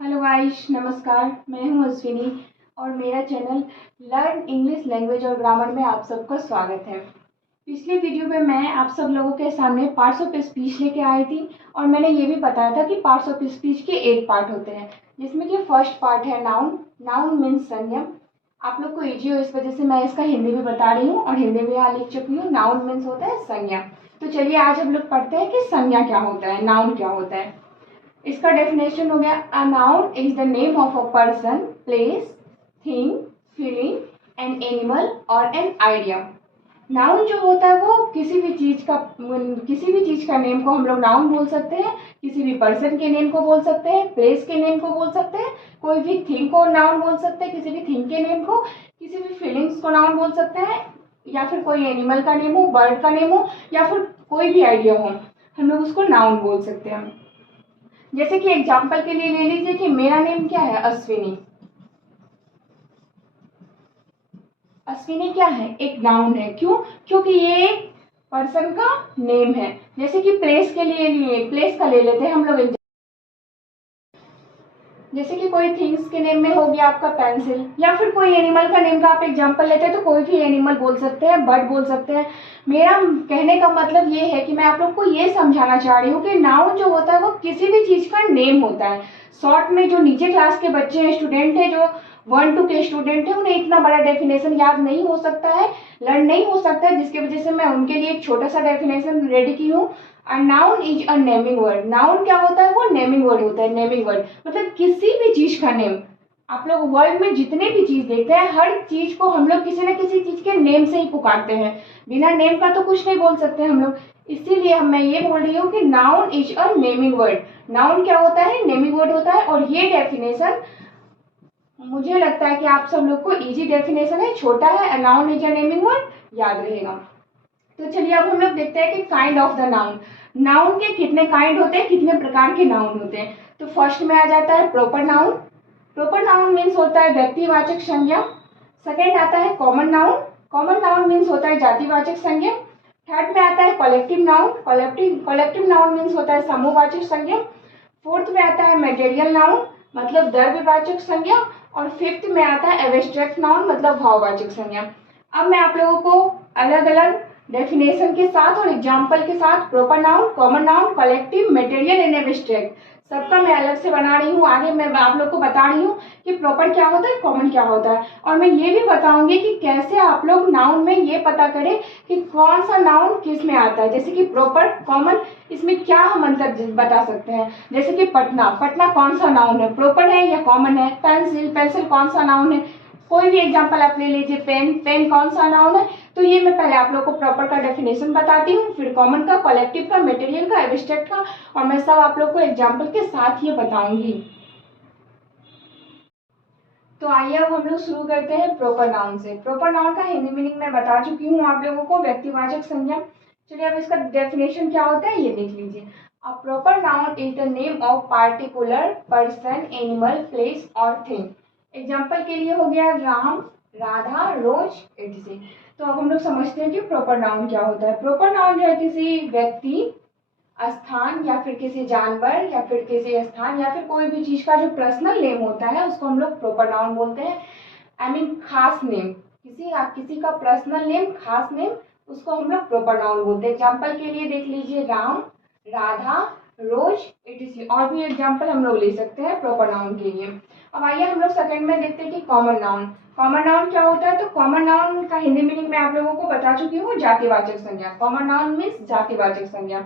Hello guys, नमस्कार। मैं हूं अश्विनी और मेरा चैनल लर्न इंग्लिश लैंग्वेज और ग्रामर में आप सबका स्वागत है। पिछले वीडियो में मैं आप सब लोगों के सामने पार्ट्स ऑफ स्पीच लेके आई थी और मैंने ये भी बताया था कि पार्ट्स ऑफ स्पीच के 8 पार्ट होते हैं, जिसमें कि फर्स्ट पार्ट है नाउन। नाउन मीन्स संज्ञा। आप लोग को ईजी हो इस वजह से मैं इसका हिंदी भी बता रही हूँ और हिंदी भी यहाँ लिख चुकी हूँ। नाउन मीन्स होता है संज्ञा। तो चलिए आज हम लोग पढ़ते हैं कि संज्ञा क्या होता है, नाउन क्या होता है। इसका डेफिनेशन हो गया, a noun is the name of a person, place, thing, feeling, an animal और एन आइडिया। नाउन जो होता है वो किसी भी चीज का नेम को हम लोग नाउन बोल सकते हैं। किसी भी पर्सन के नेम को बोल सकते हैं, प्लेस के नेम को बोल सकते हैं, कोई भी थिंग को नाउन बोल सकते हैं, किसी भी थिंग के नेम को, किसी भी फीलिंग्स को नाउन बोल सकते हैं, या फिर कोई एनिमल का नेम हो, बर्ड का नेम हो, या फिर कोई भी आइडिया हो, हम लोग उसको नाउन बोल सकते हैं। जैसे कि एग्जाम्पल के लिए ले लीजिए कि मेरा नेम क्या है, अश्विनी। अश्विनी क्या है, एक नाउन है। क्यों? क्योंकि ये एक पर्सन का नेम है। जैसे कि प्लेस के लिए प्लेस का ले लेते हैं हम लोग। जैसे कि कोई थिंग्स के नेम में हो गया आपका पेंसिल, या फिर कोई एनिमल का नेम का आप एग्जांपल लेते हैं तो कोई भी एनिमल बोल सकते हैं, बर्ड बोल सकते हैं। मेरा कहने का मतलब ये है कि मैं आप लोग को ये समझाना चाह रही हूँ कि नाउन जो होता है वो किसी भी चीज का नेम होता है। शॉर्ट में जो नीचे क्लास के बच्चे हैं, स्टूडेंट है, जो 1-2 के स्टूडेंट है, उन्हें इतना बड़ा डेफिनेशन याद नहीं हो सकता है, लर्न नहीं हो सकता है, जिसकी वजह से मैं उनके लिए एक छोटा सा डेफिनेशन रेडी की हूँ। Noun is a naming word. Noun क्या होता है, वो नेमिंग वर्ड होता है। नेमिंग वर्ड मतलब किसी भी चीज का नेम। आप लोग वर्ल्ड में जितने भी चीज देखते हैं, हर चीज को हम लोग किसी न किसी चीज के नेम से ही पुकारते हैं। बिना नेम का तो कुछ नहीं बोल सकते हम लोग। इसीलिए मैं ये बोल रही हूँ कि noun is a naming word. Noun क्या होता है, नेमिंग वर्ड होता है। और ये डेफिनेशन मुझे लगता है कि आप सब लोग को इजी डेफिनेशन है, छोटा है, noun is a naming word, याद रहेगा। तो चलिए अब हम लोग देखते हैं कि kind of the noun. Noun के कितने काइंड होते हैं, कितने प्रकार के नाउन होते हैं। तो फर्स्ट में आ जाता है proper noun. Proper noun means होता है व्यक्तिवाचक संज्ञा। सेकेंड आता है common noun. Common noun means होता है जातिवाचक संज्ञा। थर्ड में आता है collective noun. Collective noun means होता है समूहवाचक संज्ञा। फोर्थ में आता है मटेरियल नाउन, मतलब द्रव्यवाचक संज्ञा। और फिफ्थ में आता है एब्स्ट्रैक्ट नाउन, मतलब भाववाचक संज्ञा। अब मैं आप लोगों को अलग अलग डेफिनेशन के साथ और एग्जाम्पल के साथ proper noun, common noun, collective, material and abstract सबका मैं अलग से बना रही हूँ। आगे मैं आप लोग को बता रही हूँ कि प्रॉपर क्या होता है, कॉमन क्या होता है। और मैं ये भी बताऊंगी कि कैसे आप लोग नाउन में ये पता करें कि कौन सा नाउन किस में आता है। जैसे कि प्रॉपर, कॉमन, इसमें क्या हम अंतर बता सकते हैं। जैसे कि पटना, पटना कौन सा नाउन है, प्रॉपर है या कॉमन है। पेंसिल, पेंसिल कौन सा नाउन है। कोई भी एग्जाम्पल आप ले लीजिए, पेन, पेन कौन सा नाउन है। तो ये मैं पहले आप लोग को प्रॉपर का डेफिनेशन बताती हूँ, फिर कॉमन का, कलेक्टिव का, मटेरियल का, एब्स्ट्रैक्ट का, और मैं सब आप लोग को एग्जाम्पल के साथ ये बताऊंगी। तो आइए अब हम लोग शुरू करते हैं प्रॉपर नाउन से। प्रॉपर नाउन का हिंदी मीनिंग मैं बता चुकी हूँ आप लोगों को, व्यक्तिवाचक संज्ञा। चलिए अब इसका डेफिनेशन क्या होता है ये देख लीजिए। A proper noun is the name of particular person, animal, place और थिंग। एग्जाम्पल के लिए हो गया राम, राधा, रोज, etc। तो अब हम लोग समझते हैं कि प्रॉपर नाउन क्या होता है। प्रॉपर नाउन जो है किसी व्यक्ति, स्थान, या फिर किसी जानवर, या फिर किसी स्थान, या फिर कोई भी चीज का जो पर्सनल नेम होता है उसको हम लोग प्रॉपर नाउन बोलते हैं। आई मीन खास नेम, किसी का पर्सनल नेम, खास नेम, उसको हम लोग प्रॉपर नाउन बोलते हैं। एग्जाम्पल के लिए देख लीजिए राम, राधा, रोज, etc। और भी एग्जाम्पल हम लोग ले सकते हैं प्रॉपर नाउन के लिए। अब आइए हम लोग सेकंड में देखते हैं कि कॉमन नाउन। कॉमन नाउन क्या होता है। तो कॉमन नाउन का हिंदी मीनिंग मैं आप लोगों को बता चुकी हूँ, जातिवाचक संज्ञा। कॉमन नाउन मीन्स जातिवाचक संज्ञा।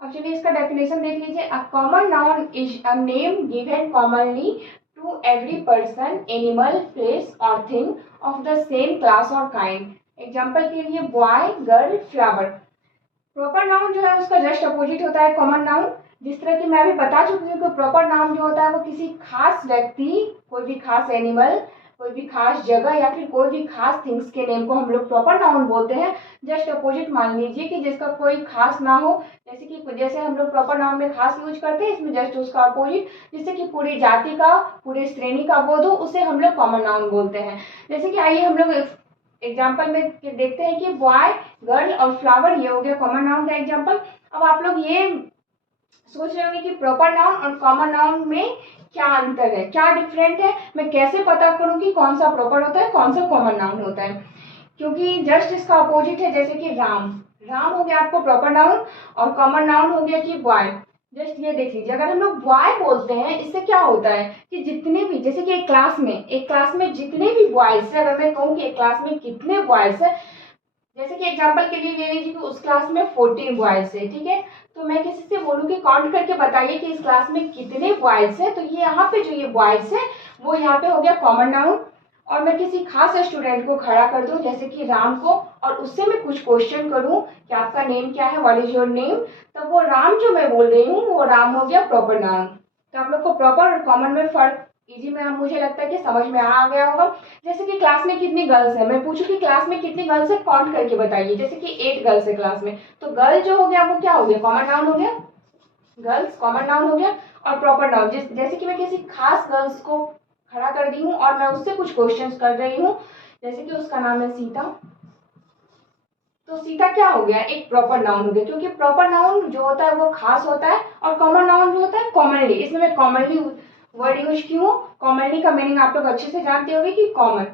अब चलिए इसका डेफिनेशन देख लीजिए। A common noun is a name given commonly to every person, animal, place और thing of the same class और काइंड। एग्जाम्पल के लिए boy, girl, flower. Proper noun जो है उसका जस्ट अपोजिट होता है कॉमन नाउन। जिस तरह की मैं अभी बता चुकी हूँ कि प्रॉपर नाउन जो होता है वो किसी खास व्यक्ति, कोई भी खास एनिमल, कोई भी खास जगह, या फिर कोई भी खास थिंग्स के नेम को हम लोग प्रॉपर नाउन बोलते हैं। जस्ट अपोजिट मान लीजिए कि जिसका कोई खास ना हो, जैसे हम लोग प्रॉपर नाउन में खास यूज करते हैं, इसमें जस्ट उसका अपोजिट, जिससे कि पूरी जाति का, पूरे श्रेणी का बोध हो, उसे हम लोग कॉमन नाउन बोलते हैं। जैसे कि आइए हम लोग एग्जाम्पल में देखते हैं कि बॉय, गर्ल और फ्लावर, ये हो गया कॉमन नाउन का एग्जाम्पल। अब आप लोग ये सोच रहे होंगे कि प्रॉपर नाउन और कॉमन नाउन में क्या अंतर है, क्या डिफरेंट है, मैं कैसे पता करूं कि कौन सा प्रॉपर होता है, कौन सा कॉमन नाउन होता है। क्योंकि जस्ट इसका अपोजिट है, जैसे कि राम, राम हो गया आपको प्रॉपर नाउन और कॉमन नाउन हो गया कि बॉय। जस्ट ये देख लीजिए, अगर हम लोग बॉय बोलते हैं, इससे क्या होता है कि जितने भी, जैसे कि एक क्लास में जितने भी बॉयज है, अगर मैं कहूँ कि एक क्लास में कितने बॉयज है, जैसे कि एग्जांपल के लिए ले लीजिए कि उस क्लास में 14 बॉयज है, ठीक है, तो मैं किसी से बोलूँ कि काउंट करके बताइए कि इस क्लास में कितने बॉयज है, तो ये यहाँ पे जो ये बॉयज है वो यहाँ पे हो गया कॉमन नाउन। और मैं किसी खास स्टूडेंट को खड़ा कर दूं जैसे कि राम को, और उससे मैं कुछ क्वेश्चन करूं कि आपका नेम क्या है, व्हाट इज योर नेम, तो वो राम जो मैं बोल रही हूँ वो राम हो गया प्रॉपर नाउन। तो आप लोग को प्रॉपर और कॉमन में फर्क इजी में मुझे लगता है कि समझ में आ गया होगा। जैसे कि क्लास में कितनी गर्ल्स है, मैं पूछूं कि क्लास में कितनी गर्ल्स है, काउंट करके बताइए, जैसे कि 8 गर्ल्स है क्लास में, तो गर्ल जो हो गया वो क्या हो गया, कॉमन नाउन हो गया, गर्ल्स कॉमन नाउन हो गया। और प्रॉपर नाउन जैसे कि मैं किसी खास गर्ल्स को खड़ा कर दी हूँ और मैं उससे कुछ क्वेश्चंस कर रही हूँ, जैसे कि उसका नाम है सीता, तो सीता क्या हो गया, एक प्रॉपर नाउन हो गया, क्योंकि प्रॉपर नाउन जो होता है वो खास होता है और कॉमन नाउन जो होता है कॉमनली। इसमें मैं कॉमनली वर्ड यूज की हूँ, कॉमनली का मीनिंग आप लोग अच्छे से जानते होंगे कि कॉमन।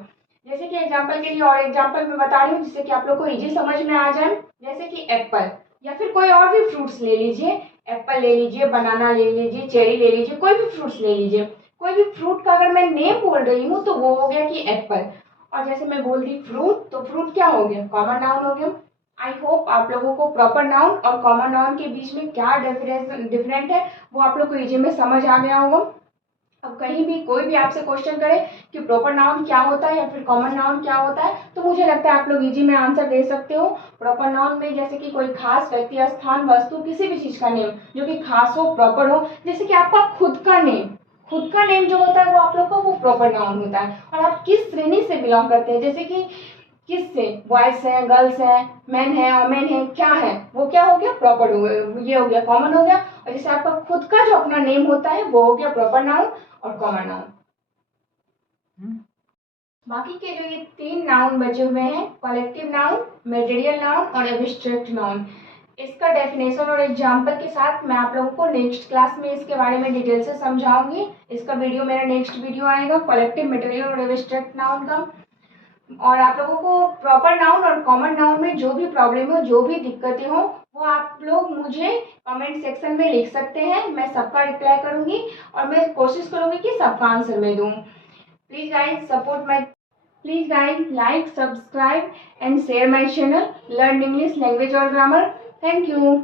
जैसे कि एग्जाम्पल के लिए और एग्जाम्पल मैं बता रही हूँ जिससे कि आप लोग को इजी समझ में आ जाए, जैसे कि एप्पल या फिर कोई और भी फ्रूट्स ले लीजिए, एप्पल ले लीजिए, बनाना ले लीजिए, चेरी ले लीजिए, कोई भी फ्रूट्स ले लीजिए, कोई भी फ्रूट का अगर मैं नेम बोल रही हूँ तो वो हो गया कि एप्पल। और जैसे मैं बोल दी फ्रूट, तो फ्रूट क्या हो गया, कॉमन नाउन हो गया। आई होप आप लोगों को प्रॉपर नाउन और कॉमन नाउन के बीच में क्या डिफरेंट है वो आप लोग को इजी में समझ आ गया होगा। अब कहीं भी कोई भी आपसे क्वेश्चन करे कि प्रॉपर नाउन क्या होता है या फिर कॉमन नाउन क्या होता है, तो मुझे लगता है आप लोग इजी में आंसर दे सकते हो। प्रॉपर नाउन में जैसे कि कोई खास व्यक्ति, स्थान, वस्तु, किसी भी चीज का नेम जो कि खास हो, प्रॉपर हो, जैसे कि आपका खुद का नेम, खुद का नेम जो होता है वो आप लोग का वो प्रॉपर नाउन होता है। और आप किस श्रेणी से बिलोंग करते हैं, जैसे कि किससे, बॉयज है, गर्ल्स है, मैन है, वोमेन है, क्या है, वो क्या हो गया, प्रॉपर हो गया, ये हो गया कॉमन हो गया। और जैसे आपका खुद का जो अपना नेम होता है वो हो गया प्रॉपर नाउन और कॉमन नाउन। बाकी के जो ये 3 नाउन बचे हुए हैं, कलेक्टिव नाउन, मेटेरियल नाउन और एब्स्ट्रैक्ट नाउन, इसका डेफिनेशन और एग्जाम्पल के साथ मैं आप लोगों को नेक्स्ट क्लास में इसके बारे में डिटेल से समझाऊंगी। इसका वीडियो मेरा नेक्स्ट वीडियो आएगा कलेक्टिव, मेटेरियल और एब्स्ट्रैक्ट नाउन का। और आप लोगों को प्रॉपर नाउन और कॉमन नाउन में जो भी प्रॉब्लम हो, जो भी दिक्कतें हो, वो आप लोग मुझे कमेंट सेक्शन में लिख सकते हैं, मैं सबका रिप्लाई करूंगी और मैं कोशिश करूंगी कि सबका आंसर मैं दूं। Please guys support my, please guys like, subscribe and share my channel learn English language और ग्रामर। Thank you.